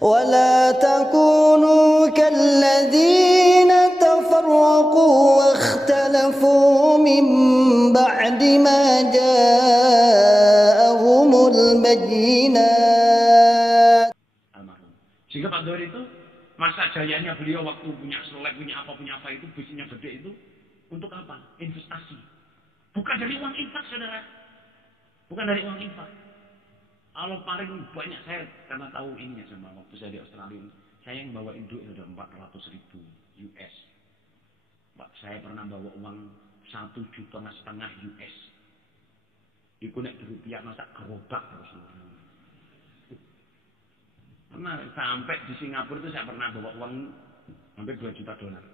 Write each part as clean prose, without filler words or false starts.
ولا تكونوا كالذين تفرقوا واختلفوا من بعد ما جاءهم البينات. Sehingga Pak Dori itu masa jayanya beliau waktu punya selek, punya apa itu, bisnisnya gede itu untuk apa? Investasi. Bukan dari uang infak, saudara. Bukan dari uang infak. Kalau paling banyak saya karena tahu ininya sama waktu saya di Australia, saya yang bawa duit sudah 400.000 US. Saya pernah bawa uang 1,5 juta US. Iku nek rupiah masa gerobak terus. Pernah sampai di Singapura itu saya pernah bawa uang hampir 2 juta dolar.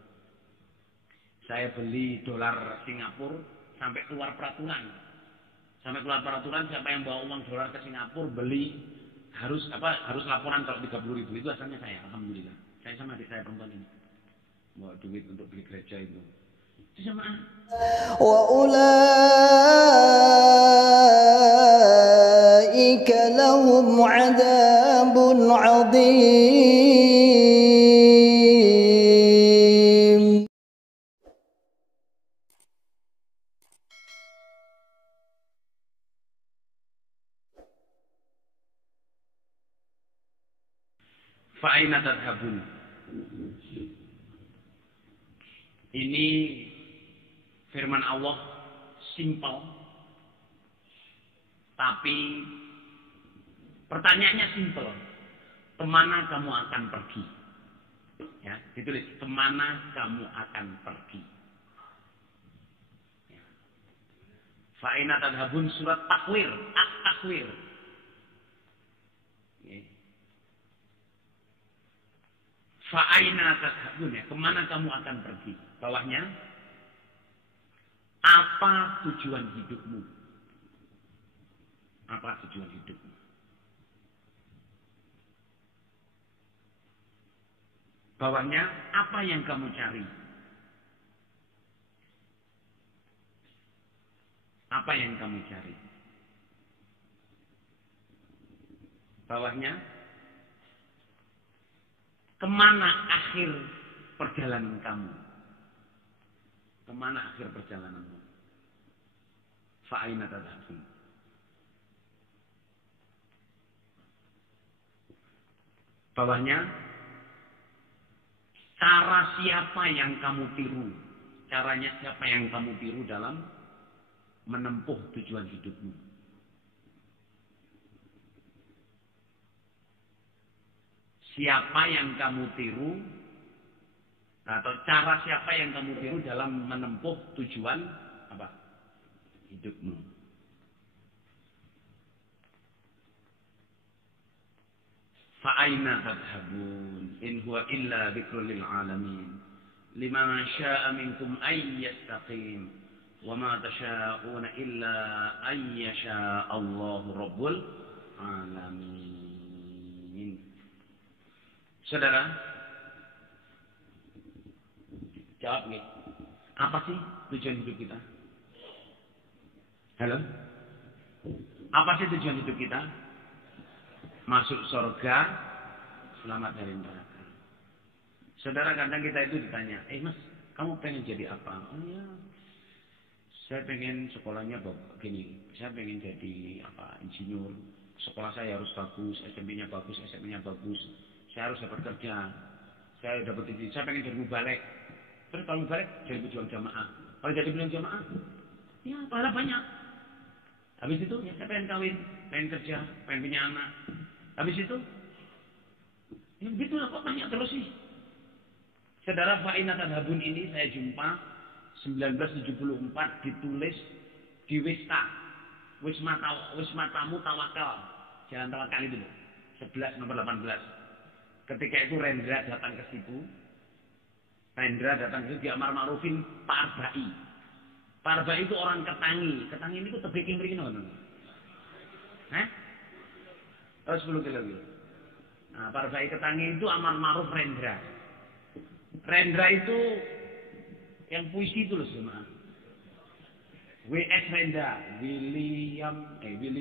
Saya beli dolar Singapura sampai keluar peraturan. Sampai keluar peraturan siapa yang bawa uang dolar ke Singapura beli harus laporan kalau 30.000 itu asalnya saya. Alhamdulillah. Saya sama adik saya perempuan ini bawa duit untuk beli gereja itu. Itu sama. وأولئك لهم عذاب عظيم. Fa'aina tadhabun. Ini firman Allah simpel, tapi pertanyaannya simpel. Kemana kamu akan pergi? Ya, ditulis kemana kamu akan pergi. Ya. Fa'aina tadhabun surat Takwir, At-Takwir. Ya. Fa'aina tadhabun, ya, kemana kamu akan pergi? Bawahnya, apa tujuan hidupmu? Apa tujuan hidupmu? Bawahnya, apa yang kamu cari? Apa yang kamu cari? Bawahnya, kemana akhir perjalanan kamu? Kemana akhir perjalananmu? Fa'aina tadhabun. Bawahnya, cara siapa yang kamu tiru? Caranya siapa yang kamu tiru dalam menempuh tujuan hidupmu? Siapa yang kamu tiru? Atau cara siapa yang kamu tiru dalam menempuh tujuan apa? Hidupmu. Fa'aina tadhabun in huwa illa dzikrul lil alamin liman syaa'a minkum ay yastaqim wa ma tasyaa'una illa ay yasha Allahu rabbul alamin. Saudara, jawab nih. Apa sih tujuan hidup kita? Halo? Apa sih tujuan hidup kita? Masuk surga, selamat dari neraka. Saudara, kadang kita itu ditanya, mas, kamu pengen jadi apa? Oh ya, saya pengen sekolahnya begini. Saya pengen jadi apa? Insinyur. Sekolah saya harus bagus, SMP-nya bagus, SMP-nya bagus. Saya harus dapat kerja. Saya dapat ini. Saya pengen jadi mubalek. Terus kalau mubalek, jadi pejuang jamaah. Kalau jadi pejuang jamaah, ya pahala banyak. Habis itu, ya saya pengen kawin, pengen kerja, pengen punya anak. Habis itu, ya begitu kok banyak terus sih. Saudara, Fa'aina tadhabun ini saya jumpa 1974 ditulis di Wista. Wismatamu Tawakal. Jalan Tawakal itu loh. 11 nomor 18. Ketika itu Rendra datang ke situ. Rendra datang ke situ, diamar ma'rufin Pak Arba'i. Pak Arba'i itu orang Ketangi. Ketangi ini kok tebikin-tebikin apa? Hah? Oh 10 kilo. Nah, Pak Arba'i Ketangi itu amar ma'ruf Rendra. Rendra itu yang puisi itu loh semua. W.S. Rendra, Willy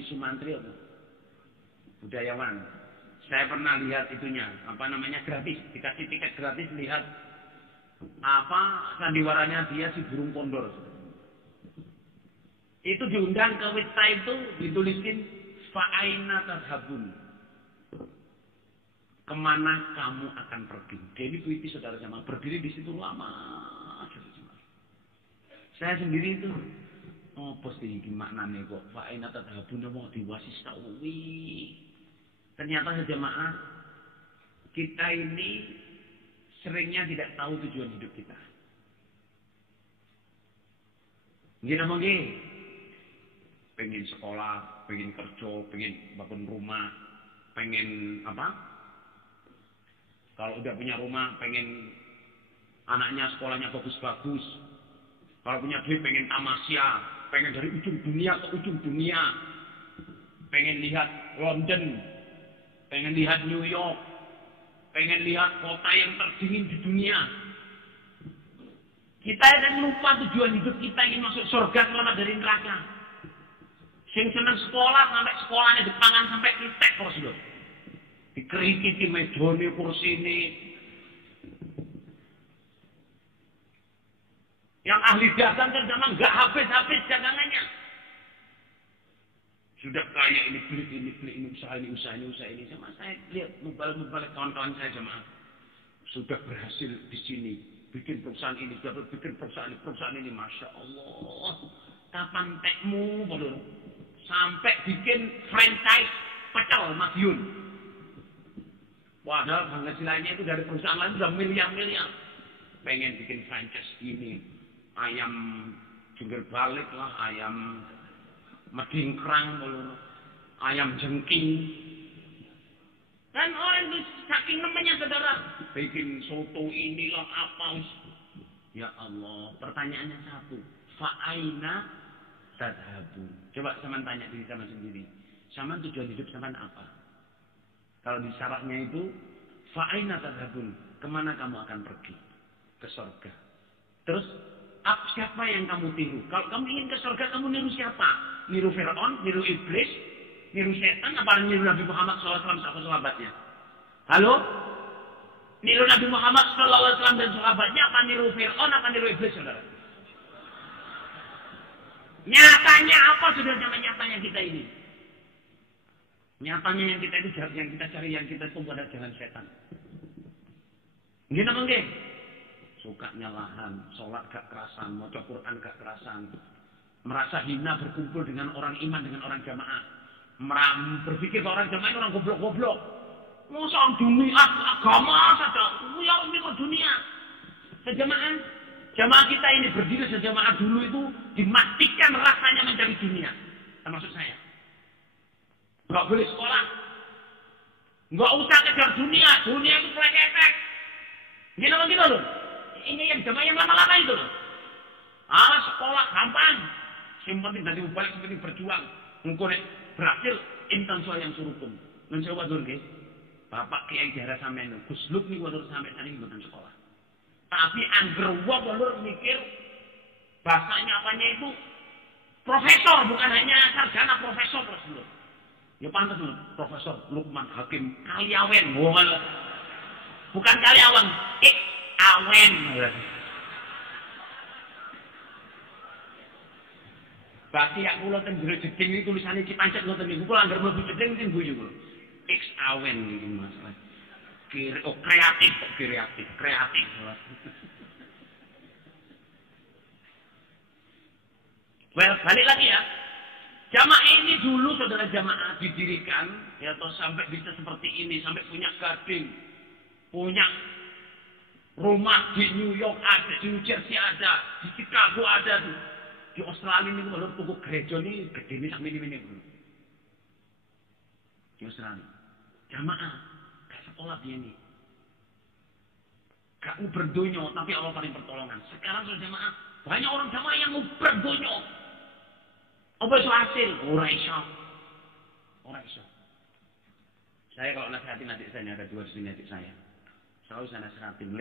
Sumantri apa? Budayawan. Saya pernah lihat itunya, apa namanya, gratis, dikasih tiket gratis lihat apa sandiwaranya dia si burung kondor. Itu diundang ke website itu ditulisin fa'aina tadhabun. Kemana kamu akan pergi? Dia ini puisi saudara jamaah, berdiri di situ lama. Saya sendiri itu, oh pasti maknanya kok fa'aina tadhabun mau diwasis tawi. Ternyata jamaah kita ini seringnya tidak tahu tujuan hidup kita. Gimana mungkin? Pengen sekolah, pengen kerja, pengen bangun rumah, pengen apa? Kalau udah punya rumah, pengen anaknya sekolahnya bagus-bagus. Kalau punya duit, pengen tamasya, pengen dari ujung dunia ke ujung dunia, pengen lihat London, pengen lihat New York, pengen lihat kota yang terdingin di dunia. Kita akan lupa tujuan hidup kita ingin masuk surga, selamat dari neraka. Sing seneng sekolah sampai sekolahnya dipangan sampai titik terus lho. Dikerikiti medone kursine. Yang ahli dagang kan memang nggak habis-habis dagangannya. Sudah kaya ini beli ini usaha ini. Sama saya lihat membalik kawan-kawan saya jemaah. Sudah berhasil di sini. Bikin perusahaan ini, sudah bikin perusahaan ini. Masya Allah. Kapan tekmu, bodoh. Sampai bikin franchise pecel Madiun. Padahal penghasilannya itu dari perusahaan lain sudah miliar-miliar. Pengen bikin franchise ini. Ayam jungkir balik lah, ayam medingkrang, ayam jengking. Dan orang itu saking namanya saudara, bikin soto inilah apa. Ya Allah, pertanyaannya satu. Fa'aina tadhabun. Coba sama tanya diri sama sendiri. Sama tujuan hidup sama apa? Kalau di syaratnya itu, fa'aina tadhabun. Kemana kamu akan pergi? Ke surga. Terus, siapa yang kamu tiru? Kalau kamu ingin ke surga, kamu niru siapa? Niru Fir'aun, niru iblis, niru setan, apa niru Nabi Muhammad SAW sama sahabatnya? Halo? Niru Nabi Muhammad SAW dan sahabatnya, apa niru Fir'aun, apa niru iblis, saudara? Nyatanya apa sudah nyatanya kita ini? Nyatanya yang kita itu yang kita cari, yang kita tunggu adalah jalan setan. Gini apa enggak? Suka nyalahan, sholat gak kerasan, maca Quran gak kerasan, merasa hina berkumpul dengan orang iman, dengan orang jamaah, berpikir bahwa orang jamaah itu orang goblok-goblok. Masa dunia agama saja, ya ini kok dunia. Sejamaah. Jamaah kita ini berdiri sejamaah dulu itu dimatikan rasanya mencari dunia. Termasuk saya. Nggak boleh sekolah. Nggak usah kejar dunia. Dunia itu pleketek. Gini apa gitu loh. Ini yang jamaah yang lama-lama itu loh. Sekolah gampang. Yang penting dari balik, yang penting berjuang. Engkau berhasil intan soal yang surukum. Dan saya wadur ke. Bapak kiai daerah sampai itu. Gusluk nih wadur sampai tadi bukan sekolah. Tapi angger wong lur mikir bahasanya apanya itu profesor, bukan hanya sarjana, profesor terus lho. Ya pantas lho, Profesor Lukman Hakim Kaliawen. Bukan Kaliawen, Awen. Berarti yang kula ten jero jeding iki tulisane Cipancet ngoten niku kula angger mlebu jeding sing guyu kula. X Awen iki masalah. Kreatif. Well, balik lagi ya. Jamaah ini dulu saudara jamaah didirikan, ya atau sampai bisa seperti ini, sampai punya gading, punya rumah di New York ada, di New Jersey ada, di Chicago ada tuh. Di Australia ini kalau tuku gereja ini gede ini sampai ini. Di Australia. Jamaah sekolah dia ini. Gak berdonyo, tapi Allah paling pertolongan. Sekarang sudah jamaah, banyak orang jamaah yang berdonyo. Apa itu hasil? Ora iso. Saya kalau nasihatin adik saya, ada dua sini adik saya. Selalu saya nasihatin,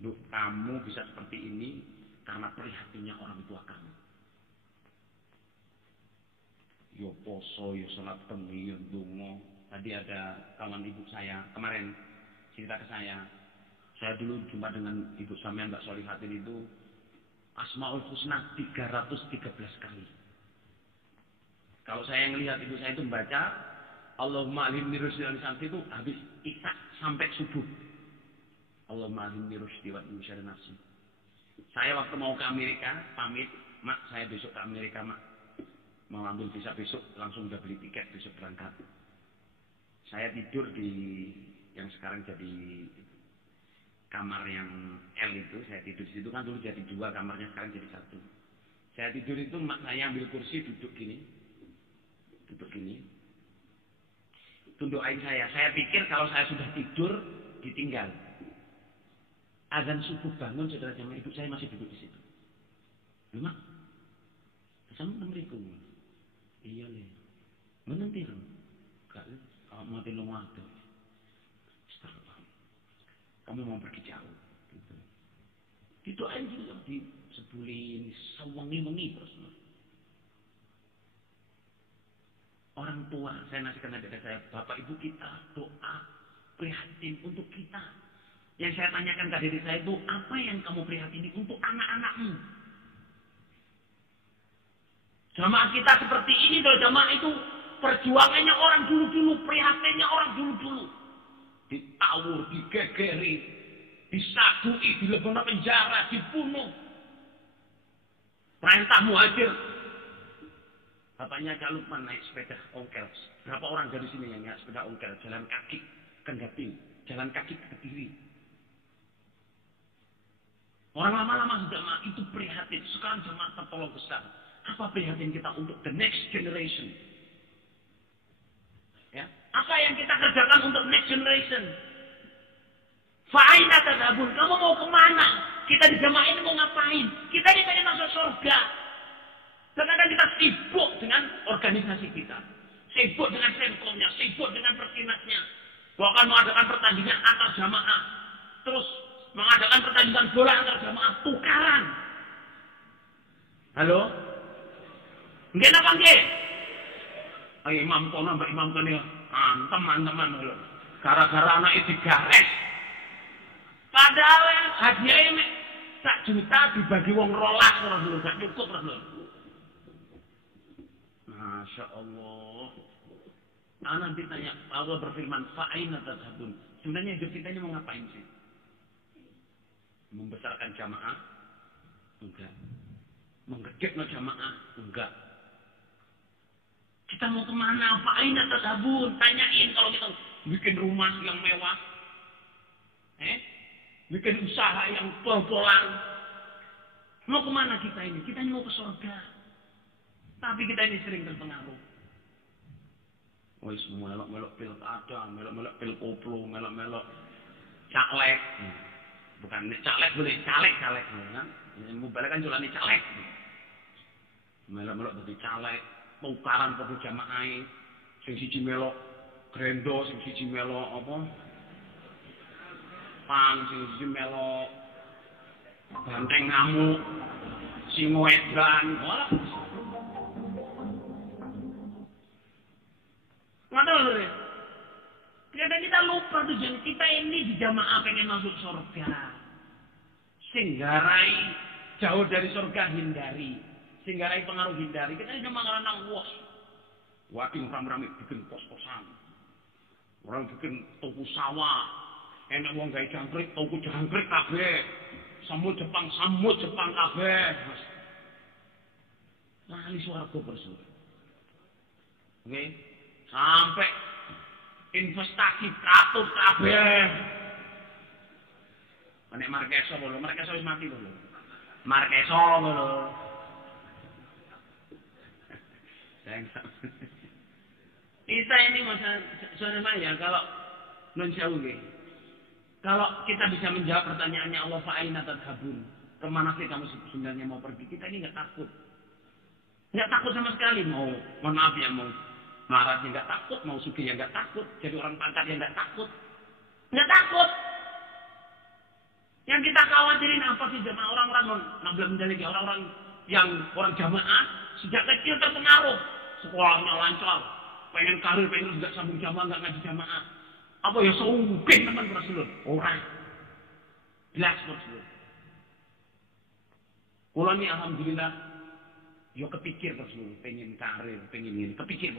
Duh, kamu bisa seperti ini karena prihatinnya orang tua kamu. Yo poso, yo salat bengi, yo ndonga. Tadi ada kawan ibu saya kemarin cerita ke saya dulu jumpa dengan ibu sampean Mbak Solihatin itu Asmaul Husna 313 kali. Kalau saya ngelihat ibu saya itu membaca Allahumma alimni rusdi wa itu habis isya sampai subuh. Allahumma alimni rusdi wa min syarri nafsi. Saya waktu mau ke Amerika, pamit, Mak, saya besok ke Amerika, Mak. Mau ambil visa besok, langsung udah beli tiket besok berangkat. Saya tidur di yang sekarang jadi kamar yang L itu, saya tidur di situ kan dulu jadi 2 kamarnya, sekarang jadi 1. Saya tidur itu mak saya ambil kursi duduk gini, tundukin saya. Saya pikir kalau saya sudah tidur ditinggal. Azan subuh bangun saudara jamaah ibu saya masih duduk di situ. Lho mak, sama temeriku. Iya nih, menanti loh, gak mau tidur waktu. Kamu mau pergi jauh, gitu. Didoain juga disebulin, sewengi-wengi terus. Orang tua, saya nasihatkan adik saya, bapak ibu kita doa prihatin untuk kita. Yang saya tanyakan ke diri saya itu, apa yang kamu prihatini untuk anak-anakmu? Jamaah kita seperti ini, loh jamaah itu perjuangannya orang dulu-dulu, prihatinnya orang dulu-dulu. Ditawur, digegeri, disadui, dilebur penjara, dibunuh. Perintah muhajir. Bapaknya Cak Lukman naik sepeda ongkel. Berapa orang dari sini yang naik sepeda ongkel? Jalan kaki ke Gatin, jalan kaki ke Kediri. Orang lama-lama jamaah itu prihatin. Sekarang jamaah tertolong besar. Apa prihatin kita untuk the next generation? Ya, apa yang kita kerjakan untuk next generation? Fa'aina tadhabun, kamu mau kemana? Kita di jamaah ini mau ngapain? Kita ini pengen masuk surga. Kadang-kadang kita sibuk dengan organisasi kita, sibuk dengan semkomnya, sibuk dengan perkinasnya. Bahkan mengadakan pertandingan antar jamaah, terus mengadakan pertandingan bola antar jamaah, tukaran. Halo? Nggak apa nggak? Ayo imam kono, mbak imam kono, teman-teman lho. Gara-gara anak itu digares. Padahal hadiah ini 1 juta dibagi wong 12 orang dulu, gak cukup orang dulu. Masya Allah. Nanti tanya, Allah berfirman, fa'aina tadhabun. Sebenarnya hidup kita ini mau ngapain sih? Membesarkan jamaah? Enggak. Menggedekno jamaah? Enggak. Kita mau kemana? Fa'aina tadhabun. Tanyain kalau kita bikin rumah yang mewah. Bikin usaha yang pol-polan. Mau kemana kita ini? Kita ini mau ke surga. Tapi kita ini sering terpengaruh. Wis melok-melok pilkada, melok-melok pilkoplo, melok-melok caleg. Bukan caleg boleh, caleg kan. Mubalek kan julane caleg. Melok-melok dadi caleg, tukaran padha jamaah. Sing siji melok grendo, sing siji melok apa? Pan, sing siji melok banteng ngamuk, sing wedan. Waduh, kadang kita lupa tujuan kita ini di jamaah pengen masuk surga. Singgarai jauh dari surga hindari, singgarai pengaruh hindari. Kita ini cuma ngeranang wos. Waduh ram-rami bikin pos-posan, orang bikin toko sawah, enak wong gawe jangkrik, toko jangkrik kabeh, samut Jepang kabeh. Lali swarga bersyukur. Oke? Sampai investasi katut kabeh. Nek Markeso lho, Markeso wis mati lho. Markeso lho. Kita ini masalah ya kalau nun sewu nggih. Kalau kita bisa menjawab pertanyaannya Allah fa'aina tadhabun. Kemana sih kamu sebenarnya mau pergi? Kita ini enggak takut. Enggak takut sama sekali mau. Mohon maaf ya mau marahnya nggak takut, mau sugih ya nggak takut, jadi orang pangkat yang nggak takut. Yang kita khawatirin apa sih jamaah orang-orang menjadi orang-orang yang orang jamaah sejak kecil terpengaruh, sekolahnya lancar, pengen karir, pengen enggak sambung jamaah, enggak ngaji jamaah. Apa ya sugih teman Rasulullah? Ora. Jelas Rasulullah. Kula ini alhamdulillah yo kepikir Rasulullah, pengen karir, pengen ini, kepikir.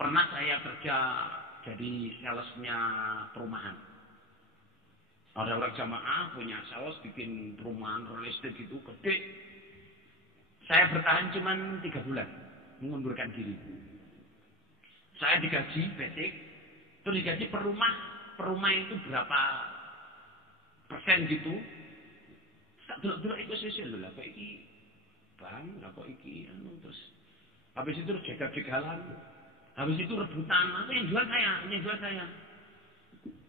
Pernah saya kerja jadi salesnya perumahan. Ada orang jamaah punya sales bikin perumahan real estate gitu gede. Saya bertahan cuma 3 bulan, mengundurkan diri. Saya digaji basic, terus digaji per rumah itu berapa persen gitu. Tak dulu itu sosial lah, kok iki bang, lah kok iki anu terus. Habis itu terus jaga-jagalan, habis itu rebutan, apa yang jual saya.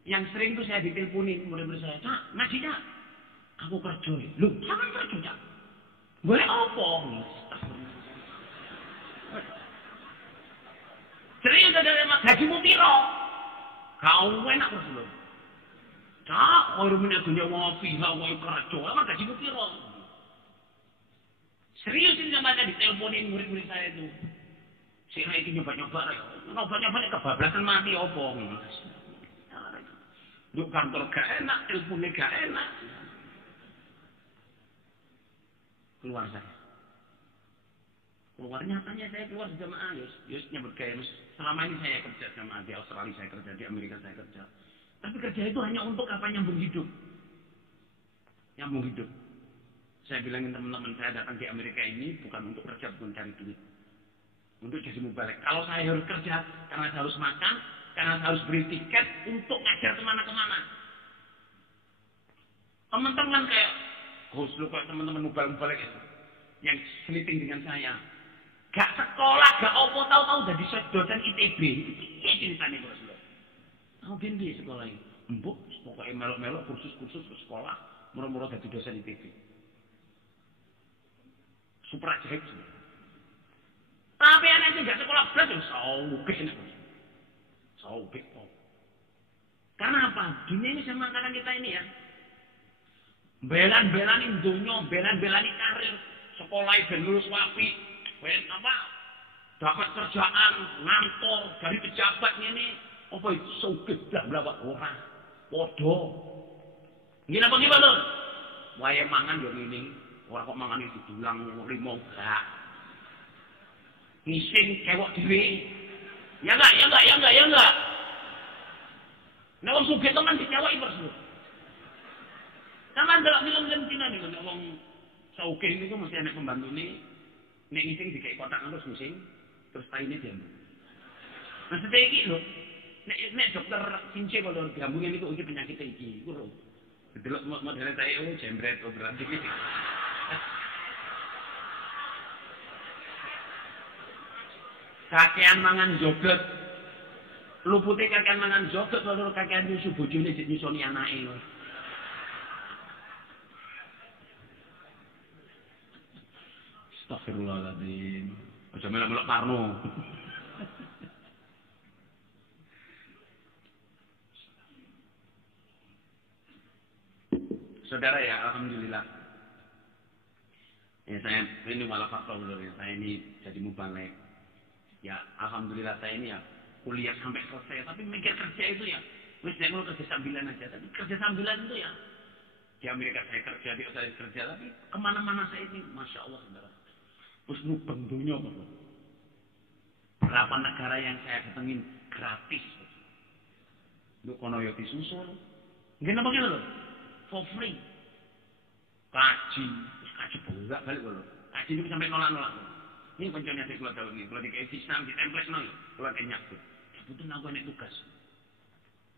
Yang sering tuh saya diteleponin murid-murid saya, Cak, ngaji Cak, aku kerja. Loh, sampean kerja Cak? Boleh apa? Serius ada yang gajimu piro? Kau enak terus loh. Cak, orang punya dunia wafi, kau kerja, emang gajimu piro? Serius ini sama ada diteleponin murid-murid saya itu. Si Rai itu nyoba-nyoba, kebablasan mati apa? Duk kantor gak enak, teleponnya gak enak. Keluar saya. Keluar nyatanya saya keluar di jamaah, Yus nyebut kayak selama ini saya kerja jamaah di Australia, saya kerja di Amerika, saya kerja. Tapi kerja itu hanya untuk apa? Nyambung hidup. Nyambung hidup. Saya bilangin teman-teman saya datang di Amerika ini bukan untuk kerja, bukan cari duit. Untuk jadi mubalik. Kalau saya harus kerja, karena saya harus makan, karena saya harus beli tiket untuk ngajar kemana-kemana. Teman-teman kayak, lu kayak teman-teman mubalik itu, yang seliting dengan saya. Gak sekolah, gak apa tahu-tahu jadi dosen ITB. Itu ceritanya Rasulullah. Kamu binti sekolah ini. Mbok, pokoknya melok-melok kursus-kursus ke sekolah, murah-murah jadi dosen ITB. Super ajaib sih. Tapi anak itu gak sekolah belas, saubik. Karena apa? Dunia ini sama kadang kita ini ya. Belan-belanin dunia, belan-belanin karir. Sekolah ben lulus wapi. Ben apa? Dapat kerjaan, ngantor, dari pejabat ini. Apa itu? Saubik, bla-bla, orang. Podo. Gini apa gimana? Waya mangan yo ini. Orang kok mangan itu dulang, limau gak. Ngising kewok diri. Ya enggak. Nah, orang sugih teman dicawai persu. Sama ndelok film-film Cina nih, nek wong sugih niku mesti ana pembantu nih. Nek ngising dikai kotak terus ngising, terus taine diambil. Maksudnya iki lho, nek dokter Since kalau gambungnya niku iki penyakit iki, iku lho. Delok modele tae jembret berarti iki. Kakean mangan yogurt. Lupute kakean mangan yogurt lho kakean nyusu bojone nyusoni anake. Astagfirullahaladzim. Aja melok-melok parno. Saudara ya, alhamdulillah. Ya saya ini malah faktor dulu ya. Saya ini jadi mubalik. Ya, alhamdulillah saya ini ya kuliah sampai selesai. Tapi mikir kerja itu ya, wis jangan kerja sambilan aja. Tapi kerja sambilan itu ya, di Amerika saya kerja, di Australia kerja. Tapi kemana-mana saya ini, masya Allah saudara. Terus mubeng dunia apa? Berapa negara yang saya datengin gratis. Lu kono yo disusul. Nggih napa gitu loh? For free. Kaji bolak-balik lho. Kaji itu sampai nolak-nolak. Ini pencarian saya keluar tahun ini. Kalau dikasih sistem, di template nol. Keluar kayak nyakut. Sebetulnya aku enak tugas.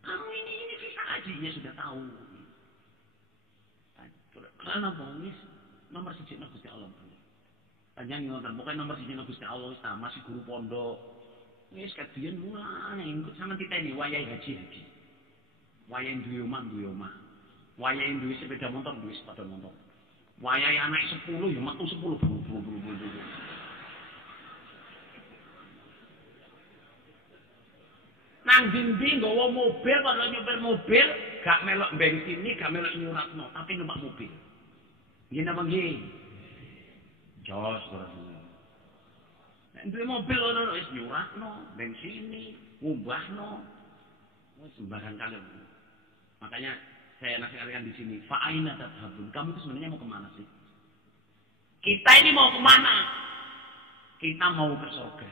Kamu ini bisa kajinya sudah tahu. Karena apa? Ini nomor siji Gusti Allah. Panjang ngoten, pokoknya nomor siji Gusti Allah wis masih guru pondok. Wis kadian mulai ikut sama kita ini wayahe haji. Wayahe duwe omah. Wayahe duwe sepeda motor, duwe sepeda motor. Wayahe anak 10 ya metu 10 buru. Nang dindi nggawa mobil, kalau nyopir mobil, gak melok bensin ini, gak melok nyuratno, tapi numpak mobil. Nggih napa nggih? Jos terus. Duwe mobil ngono wis nyurakno, bensini, ngubahno. Wis sembarang kali. Makanya saya nasihatkan di sini, fa aina tadhhabun? Kamu itu sebenarnya mau kemana sih? Kita ini mau kemana? Kita mau ke surga.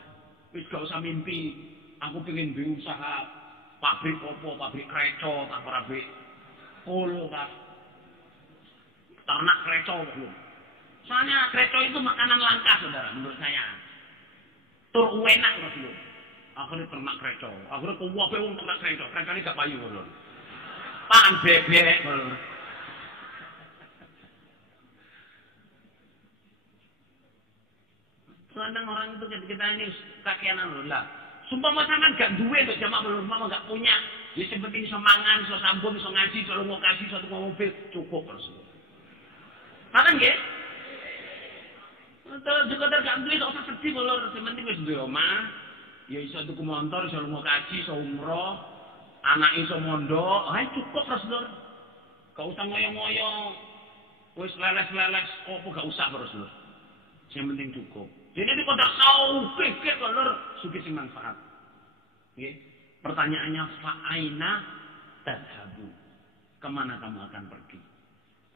Wis gak usah mimpi, aku pengen berusaha pabrik opo, pabrik kreco, tak pabrik polo, tak ternak kreco belum. Soalnya kreco itu makanan langka, saudara, menurut saya. Tur enak terus lho. Akhirnya ternak kreco. Akhirnya kuwabe wong ternak kreco. Kreco ini gak payu lho. Pan bebek lho. Kadang orang itu kita ini kakianan lho lah. Sumpah masakan gak duwe untuk jamaah belum mama gak punya. Ya seperti iso mangan, iso sambung, iso ngaji, iso lunga kaji, iso tuku mobil, cukup terus. Kadang nggih? Juga tergak duwe kok usah sedih lho, sementing wis duwe omah. Ya iso tuku motor, iso lunga kaji, iso umroh, anak iso mondok, ae cukup terus lho. Gak usah ngoyo-ngoyo. Wis leles-leles opo gak usah terus lho. Yang penting cukup. Jadi ini kodak kau pikir kalau suki sing manfaat. Oke? Pertanyaannya fa'aina tadhabu. Kemana kamu akan pergi?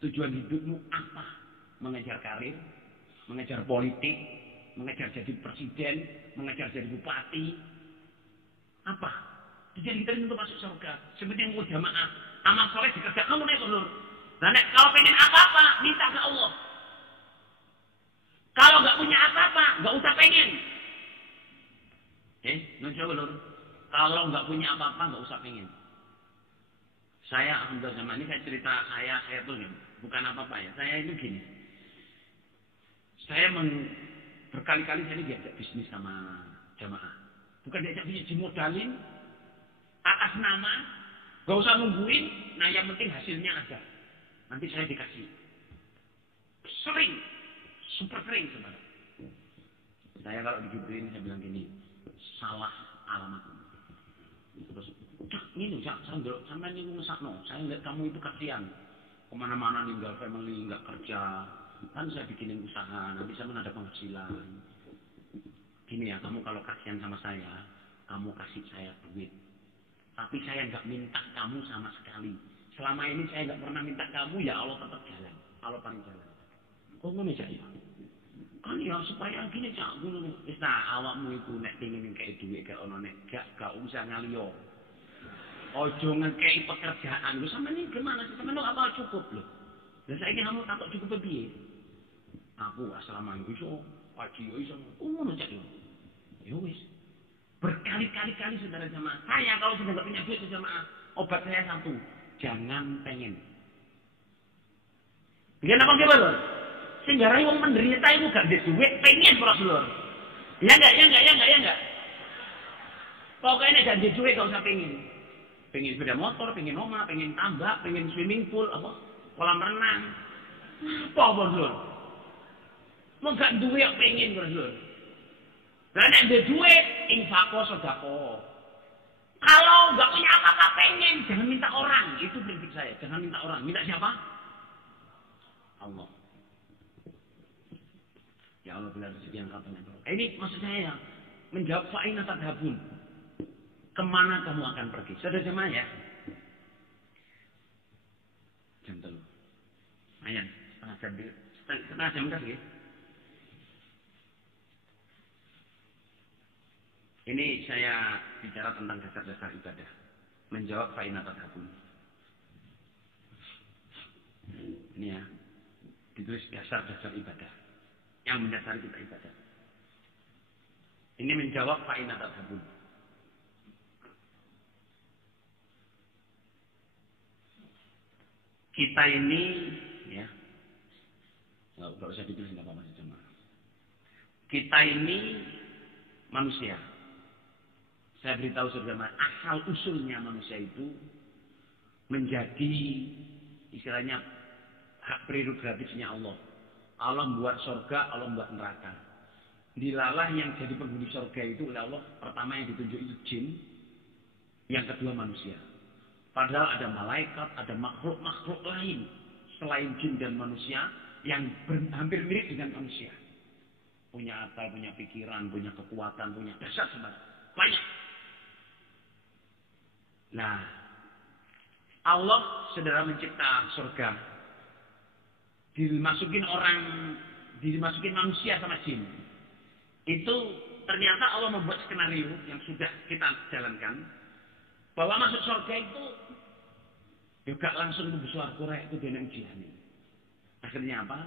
Tujuan hidupmu apa? Mengejar karir, mengejar politik, mengejar jadi presiden, mengejar jadi bupati. Apa? Tujuan kita ini untuk masuk surga. Seperti yang jamaah, amal soleh dikerjakan mulai ulur. Nah, kalau pengen apa-apa, minta ke Allah. Kalau nggak punya apa-apa, nggak usah pengen. Coba lur. Kalau nggak punya apa-apa, nggak usah pengen. Saya alhamdulillah zaman ini saya cerita saya tuh bukan apa-apa ya. Saya itu gini. Saya berkali-kali saya diajak bisnis sama jamaah. Bukan diajak bisnis, dimodalin atas nama, nggak usah nungguin. Nah yang penting hasilnya ada. Nanti saya dikasih. Sering. Super sering sebenarnya. Saya kalau digituin saya bilang gini, salah alamat. Terus, ini sampai ini ngesakno. Saya lihat kamu itu kasihan. Kemana-mana ninggal family, nggak kerja. Kan saya bikinin usaha, nanti saya ada penghasilan. Gini ya, kamu kalau kasihan sama saya, kamu kasih saya duit. Tapi saya nggak minta kamu sama sekali. Selama ini saya nggak pernah minta kamu, ya Allah tetap jalan. Allah paling jalan. Kok ngono ya? Kan ya supaya gini cak ngono. Wis nah awakmu iku nek pengin ngekek dhuwit gak ono nek gak usah ngaliyo. Ojo ngekeki pekerjaan. Lho sampeyan iki gimana sih? Sampeyan apa cukup lho. Lah saiki kamu takut cukup piye? Aku asrama iso, haji iso. Ngono cak yo. Ya wis. Berkali-kali saudara jamaah. Saya kalau sudah enggak punya duit jamaah, obat saya satu, jangan pengen. Biar apa gimana? Sehingga orang menderita itu gak ada duit, pengen Rasulullah. Ya enggak. Pokoknya gak ada duit, gak usah pengen. Pengen sepeda motor, pengen rumah, pengen tambak, pengen swimming pool, kolam renang. Apa Rasulullah? Mau gak duit, pengen Rasulullah. Nah, nek ada duit, infako, sodako. Kalau gak punya apa-apa, pengen. Jangan minta orang. Itu prinsip saya. Jangan minta orang. Minta siapa? Allah. Ya Allah benar rezeki yang katanya. Ini maksud saya menjawab fa'ina tadhabun. Kemana kamu akan pergi? Saudara jemaah ya. Jam 3. Ayan, setengah jam kan ya. Ini saya bicara tentang dasar-dasar ibadah. Menjawab fa'ina tadhabun. Ini ya. Ditulis dasar-dasar ibadah. Yang mendasari kita ibadah. Ini menjawab fa'ina tadhabun. Kita ini ya nggak usah ditulis nggak apa-apa cuma. Kita ini manusia. Saya beritahu saudara, asal usulnya manusia itu menjadi istilahnya hak prerogatifnya Allah. Allah membuat surga, Allah membuat neraka. Dilalah yang jadi penghuni surga itu oleh Allah. Pertama yang ditunjuk itu jin, yang kedua manusia. Padahal ada malaikat, ada makhluk-makhluk lain selain jin dan manusia yang hampir mirip dengan manusia. Punya akal, punya pikiran, punya kekuatan, punya dasar sebenarnya. Banyak. Nah, Allah saudara mencipta surga. Dimasukin manusia sama jin. Itu ternyata Allah membuat skenario yang sudah kita jalankan. Bahwa masuk surga itu juga langsung besar korek itu dengan ujian. Akhirnya apa?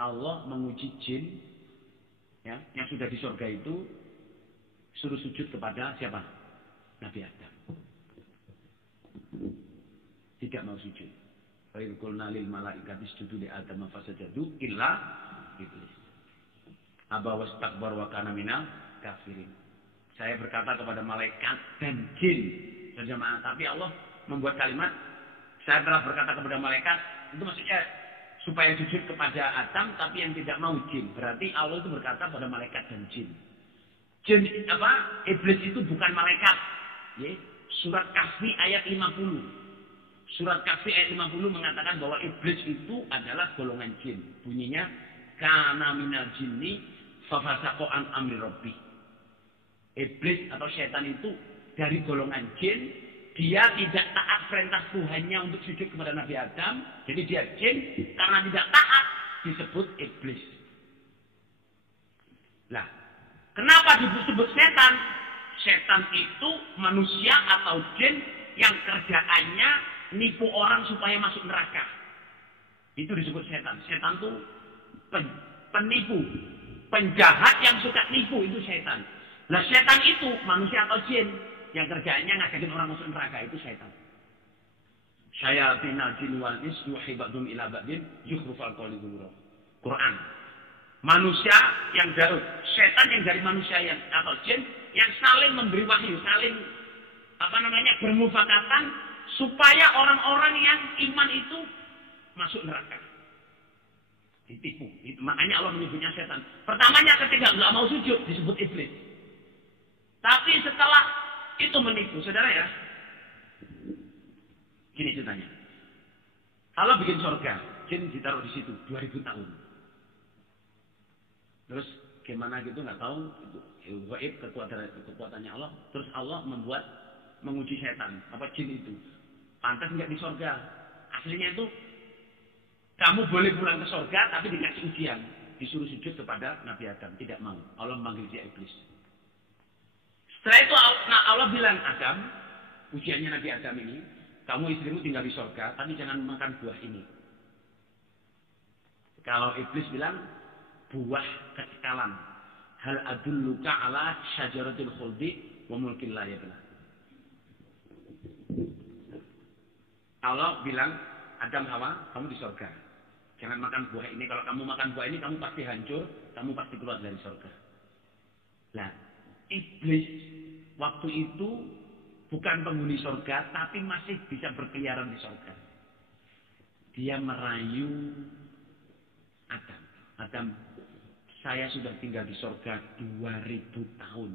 Allah menguji jin ya, yang sudah di surga itu suruh sujud kepada siapa? Nabi Adam. Tidak mau sujud. Wa idh qulna lil malaikati isjudu li Adam fasajadu illa iblis. Aba wastakbar wa kana minal kafirin. Saya berkata kepada malaikat dan jin berjamaah, tapi Allah membuat kalimat saya telah berkata kepada malaikat, itu maksudnya supaya sujud kepada Adam tapi yang tidak mau jin. Berarti Allah itu berkata pada malaikat dan jin. Jin apa? Iblis itu bukan malaikat. Ya. Surat Kahfi ayat 50. Surat Kahfi ayat 50 mengatakan bahwa iblis itu adalah golongan jin. Bunyinya kana minal jinni fafasaqo an amri rabbi. Iblis atau setan itu dari golongan jin, dia tidak taat perintah Tuhannya untuk sujud kepada Nabi Adam. Jadi dia jin, karena tidak taat disebut iblis. Lah, kenapa disebut setan? Setan itu manusia atau jin yang kerjaannya nipu orang supaya masuk neraka. Itu disebut setan. Setan itu penipu, penjahat yang suka nipu, itu setan. Nah, setan itu manusia atau jin yang kerjaannya ngajakin orang masuk neraka, itu setan. Syayatinal jin wal ins yuhi ba'dhum ila ba'din yukhrufal qawli ghurura. Quran. Manusia yang dari setan yang dari manusia yang atau jin yang saling memberi wahyu, saling bermufakatan supaya orang-orang yang iman itu masuk neraka. Ditipu. Makanya Allah menyebutnya setan. Pertamanya ketika nggak mau sujud disebut iblis. Tapi setelah itu menipu, saudara ya. Gini ceritanya. Allah bikin surga, jin ditaruh di situ 2000 tahun. Terus gimana gitu nggak tahu, itu gaib kekuatannya Allah. Terus Allah menguji setan, jin itu. Pantas nggak di surga. Aslinya itu kamu boleh pulang ke surga tapi dikasih ujian, disuruh sujud kepada Nabi Adam, tidak mau. Allah memanggil dia iblis. Setelah itu Allah bilang, Adam, ujiannya Nabi Adam ini, kamu istrimu tinggal di surga, tapi jangan makan buah ini. Kalau iblis bilang, buah kekekalan. Hal adulluka ala syajaratil khuldi wa mulkin la yabla. Allah bilang, Adam, Hawa, kamu di surga. Jangan makan buah ini. Kalau kamu makan buah ini, kamu pasti hancur, kamu pasti keluar dari surga. Nah, iblis waktu itu bukan penghuni surga, tapi masih bisa berkeliaran di surga. Dia merayu Adam. Adam, saya sudah tinggal di surga 2000 tahun.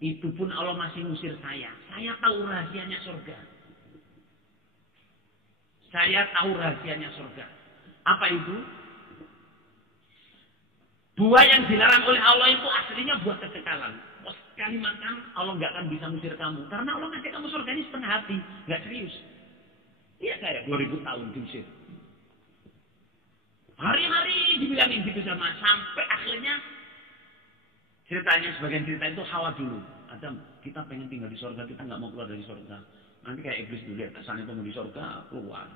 Itu pun Allah masih ngusir saya. Saya tahu rahasianya surga. Saya tahu rahasianya surga. Apa itu? Buah yang dilarang oleh Allah itu aslinya buah kekekalan. Sekali makan, Allah nggak akan bisa ngusir kamu. Karena Allah kasih kamu surga ini setengah hati. Nggak serius. Iya kayak 2000 tahun diusir. Hari-hari dibilangin gitu sama. Sampai akhirnya ceritanya, sebagian cerita itu Hawa dulu. Adam, kita pengen tinggal di surga, kita nggak mau keluar dari surga. Nanti kayak iblis dulu, lihat kesannya penghuni surga, keluar.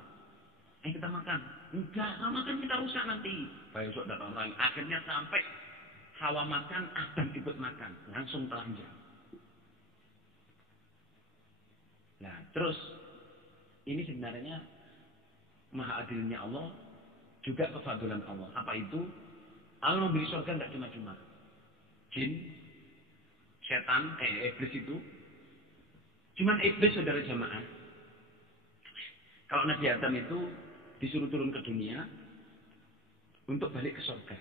Kita makan. Enggak, kalau makan kita rusak nanti. Besok datang orang. Akhirnya sampai Hawa makan, Adam ikut makan. Langsung telanjang. Nah, terus ini sebenarnya maha adilnya Allah, juga kefadulan Allah. Apa itu? Allah memberi surga enggak cuma-cuma. Jin, setan, iblis itu. Cuman iblis saudara jamaah. Kalau Nabi Adam itu disuruh turun ke dunia untuk balik ke surga.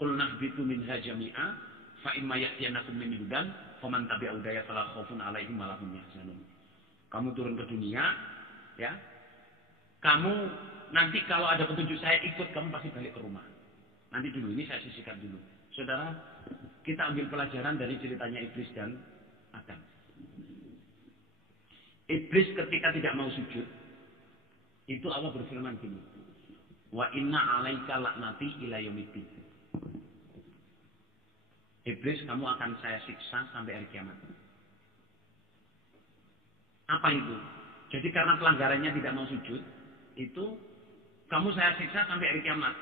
Qul nahbitu minha jami'a fa imma ya'tiyanakum minni hudan faman tabi'a hudaya fala khaufun 'alaihim wa la hum yahzanun. Kamu turun ke dunia, ya. Kamu nanti kalau ada petunjuk saya ikut, kamu pasti balik ke rumah. Nanti dulu, ini saya sisihkan dulu. Saudara, kita ambil pelajaran dari ceritanya Iblis dan Adam. Iblis ketika tidak mau sujud, itu Allah berfirman gini, wa inna alaika laknati ila yaumiddin. Iblis, kamu akan saya siksa sampai hari kiamat. Apa itu? Jadi karena pelanggarannya tidak mau sujud, itu kamu saya siksa sampai hari kiamat.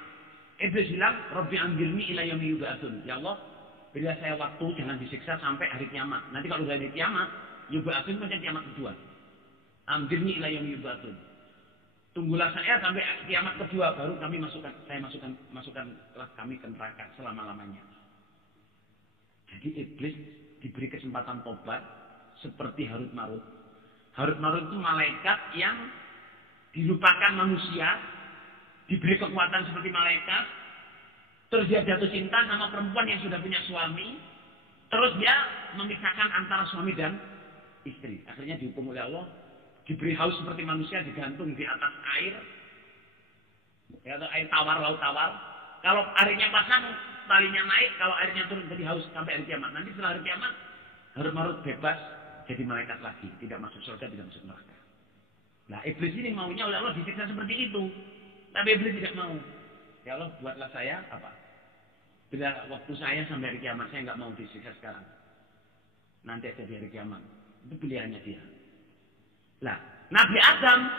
Iblis bilang, Rabbi anzirni ila yaumi yub'atsun. Ya Allah, bila saya waktu jangan disiksa sampai hari kiamat. Nanti kalau sudah hari kiamat, yub'atsun macam kiamat kedua. Anzirni ila yaumi yub'atsun. Tunggulah saya sampai kiamat kedua, baru saya masukkanlah kami ke neraka selama-lamanya. Jadi iblis diberi kesempatan tobat seperti Harut Marut. Harut Marut itu malaikat yang dilupakan manusia, diberi kekuatan seperti malaikat, terus dia jatuh cinta sama perempuan yang sudah punya suami, terus dia memisahkan antara suami dan istri. Akhirnya dihukum oleh Allah, diberi haus seperti manusia, digantung di atas air, ya, atau air tawar, laut tawar. Kalau airnya pasang, talinya naik, kalau airnya turun jadi haus sampai hari kiamat. Nanti setelah hari kiamat, Harut Marut bebas jadi malaikat lagi, tidak masuk surga, tidak masuk neraka. Nah, iblis ini maunya oleh Allah disiksa seperti itu, tapi iblis tidak mau. Ya Allah, buatlah saya apa? Bila waktu saya sampai hari kiamat, saya nggak mau disiksa sekarang. Nanti aja di hari kiamat. Itu pilihannya dia. Nah, Nabi Adam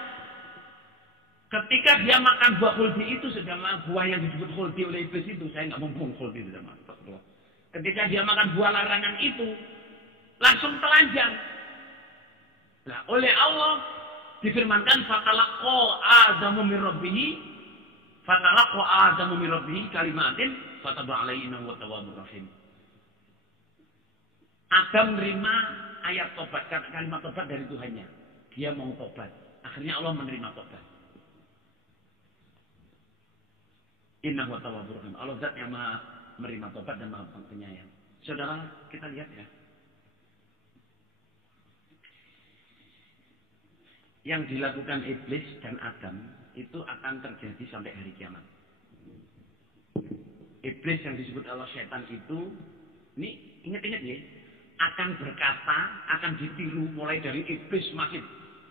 ketika dia makan buah khuldi itu, sedang buah yang disebut khuldi oleh iblis itu, saya nggak mumpung khuldi itu sama. Ketika dia makan buah larangan itu, langsung telanjang. Nah, oleh Allah difirmankan fatalaqqa Adamu min rabbih kalimatin fataba alaihi innahu tawwabur rahim. Adam menerima ayat tobat, kalimat tobat dari Tuhannya. Dia mau tobat. Akhirnya Allah menerima tobat. Innahu tawwabur rahim. Allah zat yang maha menerima tobat dan maha penyayang. Saudara, kita lihat ya. Yang dilakukan iblis dan Adam itu akan terjadi sampai hari kiamat. Iblis yang disebut Allah setan itu, ini ingat-ingat ya, akan berkata, akan ditiru mulai dari iblis masih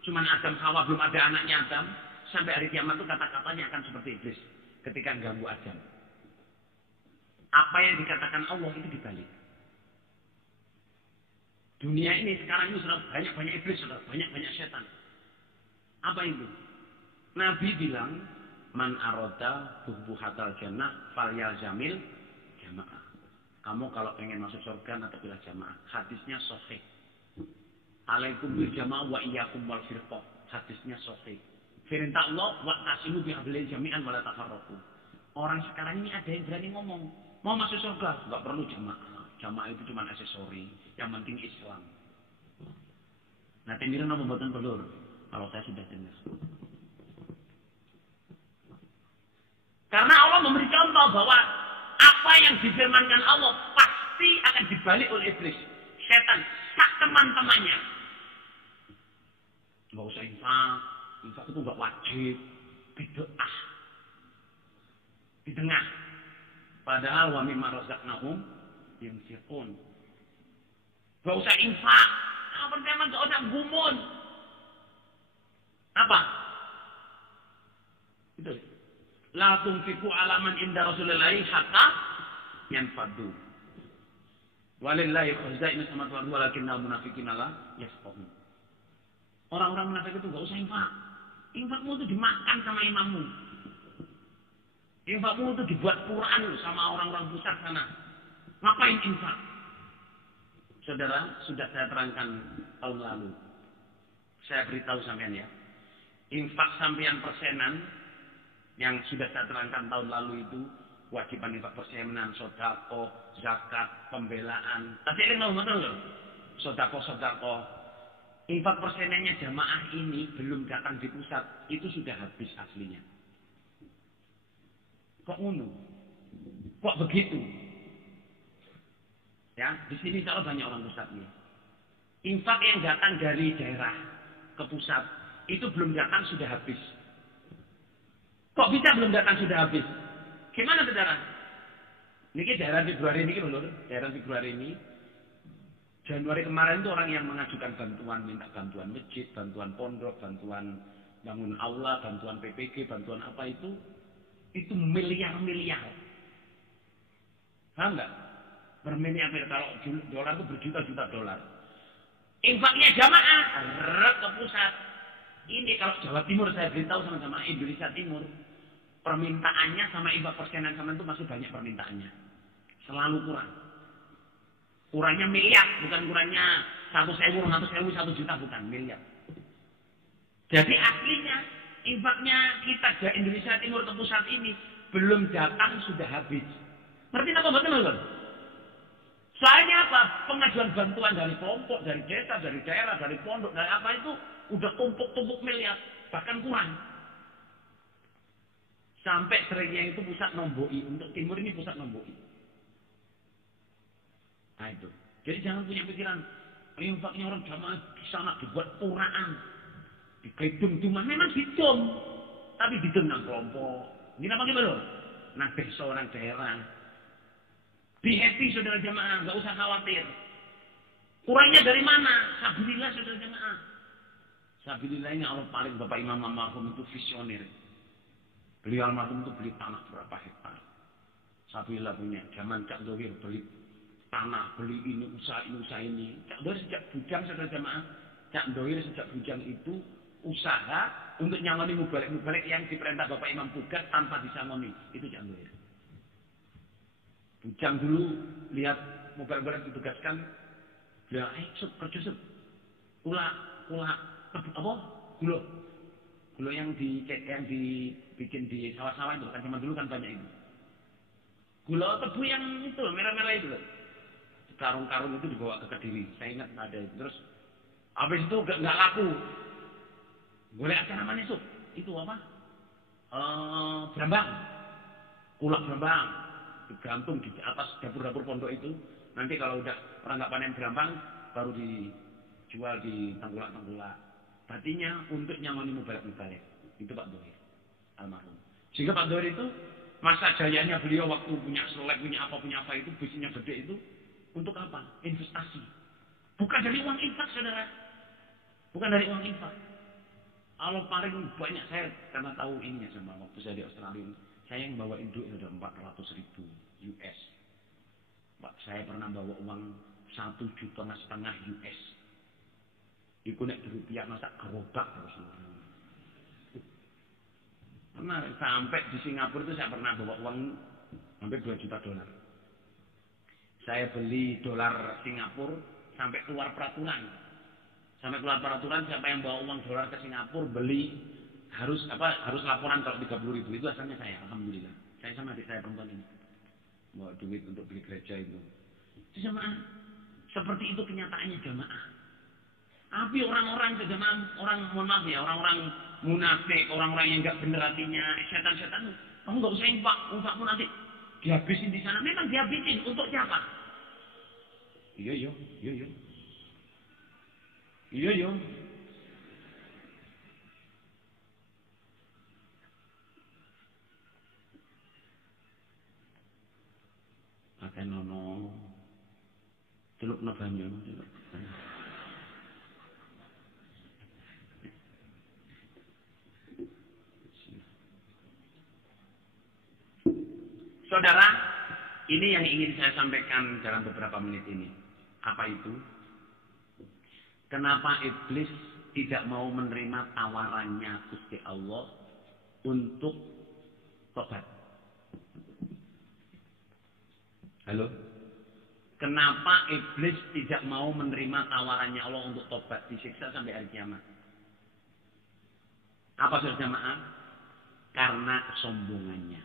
cuman Adam Hawa, belum ada anaknya Adam, sampai hari kiamat itu kata-katanya akan seperti iblis ketika mengganggu Adam. Apa yang dikatakan Allah itu dibalik. Dunia ini sekarang ini sudah banyak-banyak iblis, sudah banyak-banyak setan. Apa itu? Nabi bilang, man aroda buhatal jannah falyalzamil jamaah. Kamu kalau pengen masuk surga atau pilih jamaah. Hadisnya sahih. Alaikum bil jamaah wa iyyakum wal firqah. Hadisnya sahih. Firman Allah wa tasimu bi hablil jami'an wa la tafarraqu. Orang sekarang ini ada yang berani ngomong, mau masuk surga enggak perlu jamaah. Jamaah itu cuma aksesori, yang penting Islam. Nah, temiran apa mboten pelur? Kalau saya sudah dengar. Karena Allah memberi contoh bahwa apa yang difirmankan Allah pasti akan dibalik oleh iblis, setan, sak teman-temannya. Nggak usah infak itu nggak wajib, bid'ah. Di tengah. Padahal wa mimma razaqnahum yunfiqun. Nggak usah infak. Apa namanya nggak usah gumun. Apa? Itu. La tunfiqu alaman inda Rasulillahi hatta yanfadu. Walillahi khazainu samawati wal ardi walakinnal munafiqina la yafqahun. Orang-orang munafik itu enggak usah infak. Infakmu itu dimakan sama imammu. Infakmu itu dibuat Quran sama orang-orang pusat sana. Ngapain infak? Saudara, sudah saya terangkan tahun lalu. Saya beritahu sampean ya. Infak sampean persenan yang sudah saya terangkan tahun lalu itu kewajiban infak persenan, sedekah, zakat, pembelaan. Tapi ini mau betul loh. Sedekah. Infak persenannya jamaah ini belum datang di pusat, itu sudah habis aslinya. Kok ngono? Kok begitu? Ya, di sini kalau banyak orang pusatnya. Infak yang datang dari daerah ke pusat itu belum datang sudah habis. Kok bisa belum datang sudah habis? Gimana saudara? Niki daerah Februari ini lho, daerah Februari ini. Januari kemarin itu orang yang mengajukan bantuan, minta bantuan masjid, bantuan pondok, bantuan bangun aula, bantuan PPG, bantuan apa itu miliar-miliar. Paham nggak? Bermiliar-miliar, kalau dolar itu berjuta-juta dolar. Infaknya jamaah, ke pusat. Ini kalau Jawa Timur saya beritahu sama jamaah Indonesia Timur, permintaannya sama infak persenan sama itu masih banyak permintaannya. Selalu kurang. Kurangnya miliar, bukan kurangnya 100.000, 100.000, 1 juta, bukan miliar. Jadi aslinya infaknya kita di Indonesia Timur ke pusat ini belum datang sudah habis. Ngerti apa betul? Soalnya apa? Pengajuan bantuan dari kelompok, dari desa, dari daerah, dari pondok, dari apa itu udah tumpuk-tumpuk miliar, bahkan kurang. Sampai seringnya itu pusat nomboi, untuk timur ini pusat nomboi. Nah itu. Jadi jangan punya pikiran, infaknya orang jamaah di sana dibuat puraan, digedung cuma memang didom, tapi didom nang kelompok. Ini apa gimana? Nang desa, nang daerah. Be happy saudara jamaah, nggak usah khawatir. Kurangnya dari mana? Sabilillah saudara jamaah. Sabilillah ini Allah paling Bapak Imam almarhum itu visioner. Beliau almarhum itu beli tanah berapa hektar. Sabilillah punya. Zaman Cak Dohir beli tanah, beli ini, usaha ini. Cak Dohir sejak bujang saudara jamaah. Cak Dohir sejak bujang itu usaha untuk nyangoni mubalik yang diperintah Bapak Imam Pugat tanpa disangoni. Itu Cak Dohir. Bujang dulu lihat mubalik ditugaskan, bilang, kerja sub, kula, apa? Gula yang dibikin di sawah-sawah itu kan zaman dulu kan banyak itu. Gula tebu yang itu merah-merah itu loh. Karung-karung itu dibawa ke Kediri. Saya ingat ada itu. Terus habis itu nggak laku. Boleh aja namanya sub. Itu apa? Brambang. Kulak brambang. Digantung di atas dapur-dapur pondok itu. Nanti kalau udah orang nggak panen brambang, baru dijual di tengkulak-tengkulak. Batinya untuk nyangoni mubalik. Itu Pak Dohir almarhum. Sehingga Pak Dohir itu masa jayanya beliau waktu punya selek, punya apa itu, bisnisnya gede itu untuk apa? Investasi. Bukan dari uang infak, saudara. Bukan dari uang infak. Allah paling banyak saya karena tahu ininya sama waktu saya di Australia. Saya yang bawa induk itu ada 400.000 US. Pak, saya pernah bawa uang 1,5 juta US. Iku nek rupiah masa gerobak terus. Pernah sampai di Singapura itu saya pernah bawa uang hampir 2 juta dolar. Saya beli dolar Singapura sampai keluar peraturan. Sampai keluar peraturan siapa yang bawa uang dolar ke Singapura beli harus laporan kalau 30.000 itu asalnya saya, alhamdulillah. Saya sama adik saya perempuan ini bawa duit untuk beli gereja itu. Itu jamaah. Seperti itu kenyataannya jamaah. Tapi orang-orang sejamaah, mohon maaf ya, orang-orang munafik, orang-orang yang nggak bener hatinya, setan-setan, kamu nggak usah infakmu nanti dihabisin di sana. Memang dihabisin untuk siapa? Iya. Pakai nono, celuk no banyu, celuk. Saudara, ini yang ingin saya sampaikan dalam beberapa menit ini. Apa itu? Kenapa iblis tidak mau menerima tawarannya Gusti Allah untuk tobat? Halo? Kenapa iblis tidak mau menerima tawarannya Allah untuk tobat, disiksa sampai hari kiamat? Apa saudara jamaah? Karena kesombongannya.